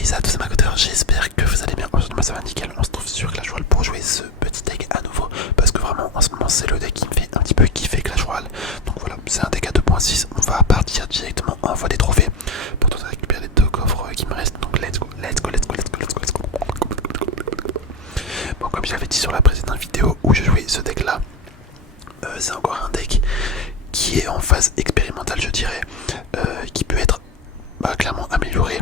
Hey à tous amateurs, j'espère que vous allez bien. Aujourd'hui moi ça va nickel, on se trouve sur Clash Royale pour jouer ce petit deck à nouveau. Parce que vraiment en ce moment c'est le deck qui me fait un petit peu kiffer Clash Royale. Donc voilà, c'est un deck à 2.6, on va partir directement en voie des trophées. Pour tenter de récupérer les deux coffres qui me restent. Donc let's go, let's go, let's go, let's go, let's go, let's go. Bon, comme je l'avais dit sur la précédente vidéo où je jouais ce deck là, c'est encore un deck qui est en phase expérimentale, je dirais, qui peut être clairement amélioré.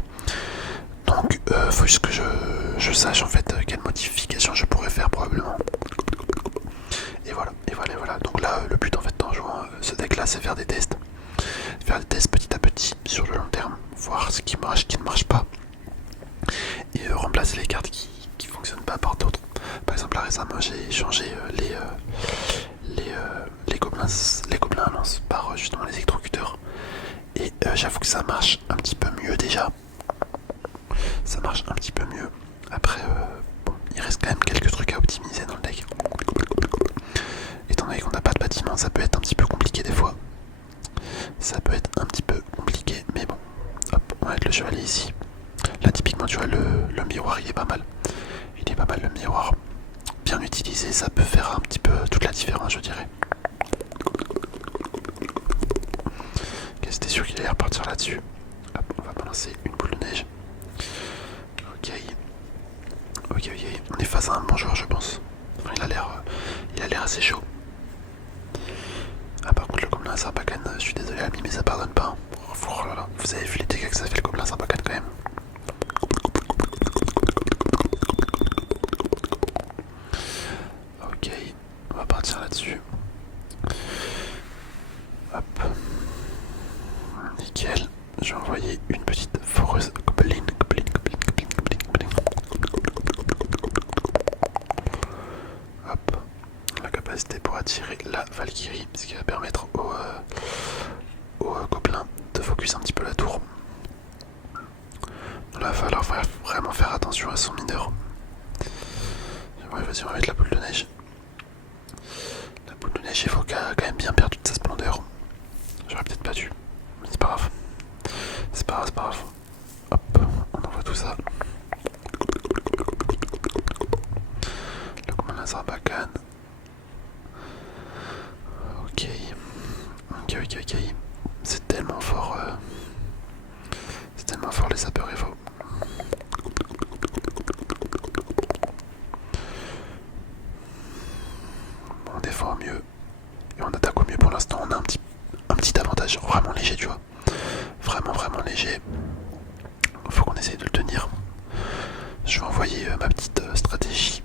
Donc faut juste que je sache en fait quelle modification je pourrais faire probablement. Et voilà, et voilà, et voilà. Donc là le but en fait en jouant ce deck là c'est faire des tests. Faire des tests petit à petit sur le long terme, voir ce qui marche, ce qui ne marche pas. Et remplacer les cartes qui fonctionnent pas par d'autres. Par exemple là récemment j'ai changé les gobelins à lance par justement les électrocuteurs. Et j'avoue que ça marche un petit peu mieux déjà. Ça marche un petit peu mieux. Après, bon, il reste quand même quelques trucs à optimiser dans le deck. Étant donné qu'on n'a pas de bâtiment, ça peut être un petit peu compliqué des fois. Ça peut être un petit peu compliqué, mais bon. Hop, on va mettre le chevalier ici. Là, typiquement, tu vois, le miroir, il est pas mal. Il est pas mal le miroir. Bien utilisé, ça peut faire un petit peu toute la différence, je dirais. Ok, c'était sûr qu'il allait repartir là-dessus. Hop, on va balancer une boule de neige. Ok, on est face à un bon joueur je pense. Enfin, il a l'air assez chaud. Ah par contre le gobelin Sarbacane, je suis désolé ami mais ça pardonne pas. Oh là là, vous avez vu les dégâts que ça fait le gobelin Sarbacane quand même. Ok, on va partir là-dessus. Hop. Nickel. Je vais envoyer une petite foreuse gobelin. Hop. La capacité pour attirer la Valkyrie, ce qui va permettre au gobelin de focus un petit peu la tour. Là, il va falloir vraiment faire attention à son mineur. Ouais, vas-y, on va mettre la boule de neige. La boule de neige évoque quand même bien perdre toute sa splendeur. J'aurais peut-être pas dû, mais c'est pas grave. C'est pas grave, c'est pas grave. Hop, on envoie tout ça. Le commandant Sarbacane. Ok. C'est tellement fort. C'est tellement fort les sapeurs Evo. Bon, on défend au mieux. Et on attaque au mieux pour l'instant. On a un petit avantage vraiment léger, tu vois. Vraiment léger. Faut qu'on essaye de le tenir. Je vais envoyer ma petite stratégie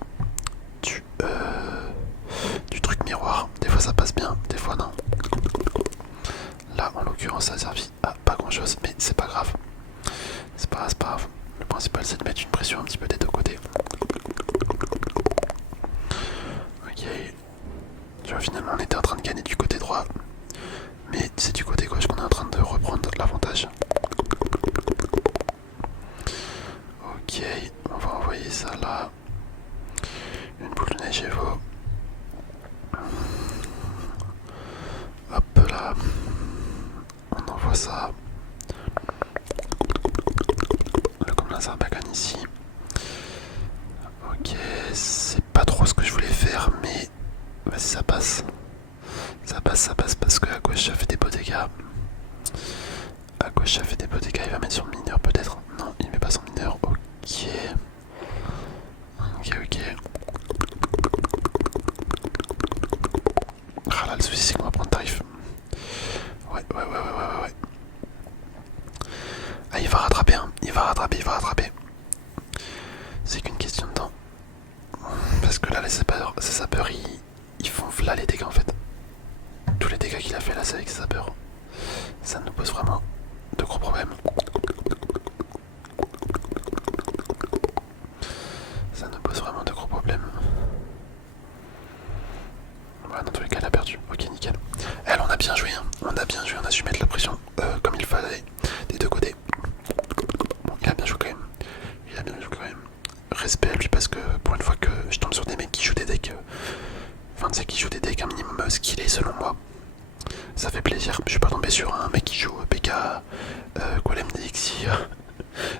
du truc miroir. Des fois ça passe bien, des fois non. Là en l'occurrence ça a servi à pas grand chose, mais c'est pas grave. C'est pas grave. Le principal c'est de mettre une pression un petit peu des deux côtés. Ok. Tu vois finalement on était en train de gagner du côté droit. Mais c'est du côté gauche qu'on est en train de reprendre l'avantage. Ok, on va envoyer ça là. Une boule de neige Evo. Hop là. On envoie ça. Le gobelin Sarbacane ici. Ok, c'est pas trop ce que je voulais faire, mais vas-y ça passe. Ça passe parce que à gauche ça fait des beaux dégâts. À gauche ça fait des beaux dégâts, il va mettre son mineur peut-être. Non, il met pas son mineur, ok. Ah là le souci c'est qu'on va prendre tarif. Ouais. Ah il va rattraper hein, il va rattraper. C'est qu'une question de temps. Parce que là les sapeurs ils font là les dégâts en fait. Tous les dégâts qu'il a fait là c'est avec ses sapeurs. Ça nous pose vraiment de gros problèmes. Ouais, dans tous les cas, elle a perdu. Ok, nickel. Elle, on a bien joué, hein. On a su mettre la pression comme il fallait des deux côtés. Bon, il a bien joué quand même. Respect à lui parce que pour une fois que je tombe sur des mecs qui jouent des decks, enfin, tu sais, qui jouent des decks un minimum skillés selon moi. Ça fait plaisir. Je suis pas tombé sur un mec qui joue BK, Golem d'Elixir,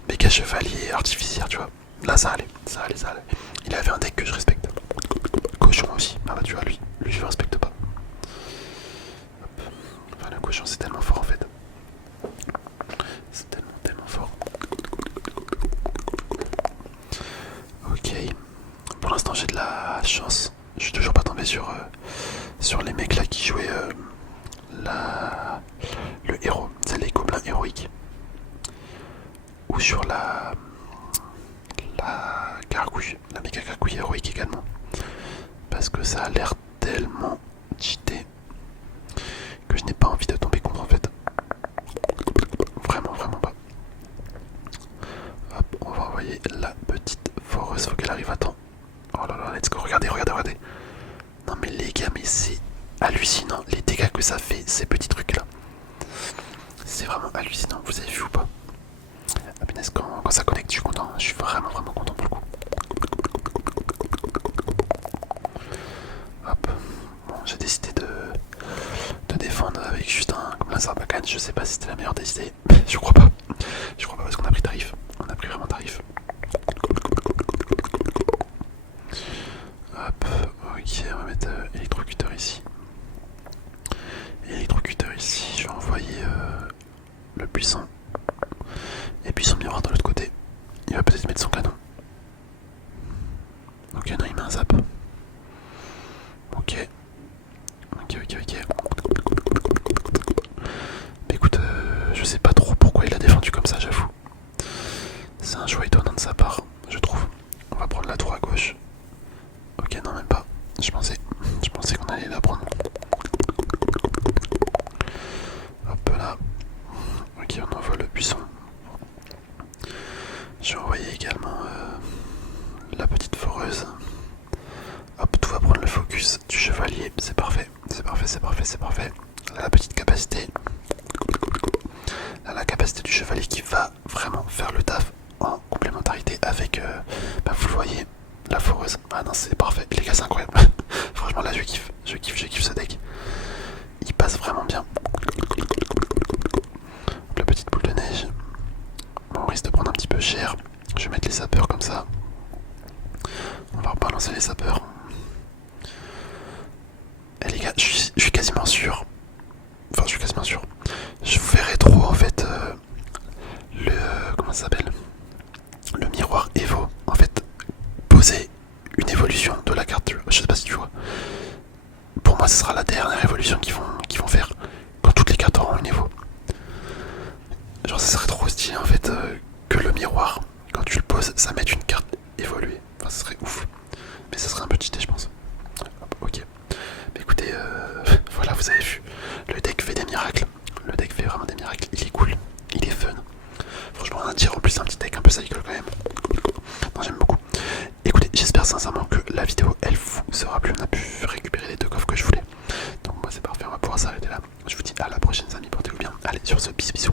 BK Chevalier bouclier artificiaire, tu vois. Là ça allait, ça allait, ça allait. Il avait un deck que je respecte. Cochon aussi. Ah bah tu vois, lui je le respecte pas. Hop. Enfin le cochon c'est tellement fort en fait. C'est tellement fort. Ok. Pour l'instant j'ai de la chance. Je suis toujours pas tombé sur les mecs là qui jouaient le héros. C'est les gobelins héroïques. Ou sur la gargouille. La méga gargouille héroïque également. Parce que ça a l'air tellement cheaté que je n'ai pas envie de tomber contre en fait. Vraiment pas. Hop, on va envoyer la petite foreuse, faut qu'elle arrive à temps. Oh là là, let's go, regardez. Non mais les gars, mais c'est hallucinant les dégâts que ça fait ces petits trucs là. C'est vraiment hallucinant, vous avez vu ou pas? Ah punaise, quand ça connecte, je suis content, je suis vraiment content pour le coup. Hop, bon, j'ai décidé de défendre avec juste un comme la Sarbacane. Je sais pas si c'était la meilleure des idées, je crois pas parce qu'on a pris tarif, on a pris vraiment tarif. Hop, ok, on va mettre électrocuteur ici. Je vais envoyer le puissant. Et puis son miroir de l'autre côté. Il va peut-être mettre son canon. Ok, non, il met un zap. Ok. Mais écoute, je sais pas trop pourquoi il l'a défendu comme ça, j'avoue. C'est un choix étonnant de sa part, je trouve. On va prendre la tour à gauche. Ok, non, même pas. Je pensais qu'on allait la prendre. Hop là. Ok, on envoie le buisson. Je vais envoyer également la petite foreuse. Hop, tout va prendre le focus du chevalier. C'est parfait. Là, la petite capacité. Là, la capacité du chevalier qui va vraiment faire le taf en complémentarité avec, vous le voyez, la foreuse. Ah non, c'est parfait. Les gars, c'est incroyable. Franchement, là, je kiffe ce deck. Il passe vraiment bien. La petite boule de neige. Bon, on risque de prendre un petit peu cher. Je vais mettre les sapeurs comme ça. On va rebalancer les sapeurs. Et les gars, je suis quasiment sûr. Je vous verrai trop en fait comment ça s'appelle, le miroir Evo. En fait, poser une évolution de la carte. Je sais pas si tu vois. Pour moi, ce sera la dernière évolution qu'ils vont faire quand toutes les cartes auront une Evo. Genre, ça serait trop stylé en fait que le miroir, quand tu le poses, ça mette une carte évoluée. Enfin, ce serait ouf. Mais ça serait un peu cheaté, je pense. Hop, ok. Mais écoutez, voilà, vous avez vu. Le deck fait des miracles. Le deck fait vraiment des miracles. Il est cool. Il est fun. Franchement, on a tiré en plus un petit deck un peu cycle quand même. Non, j'aime beaucoup. Écoutez, j'espère sincèrement que la vidéo, elle vous sera plu. On a pu récupérer les deux coffres que je voulais. Donc moi, c'est parfait. On va pouvoir s'arrêter là. Je vous dis à la prochaine, amis. Portez-vous bien. Allez, sur ce, bisous.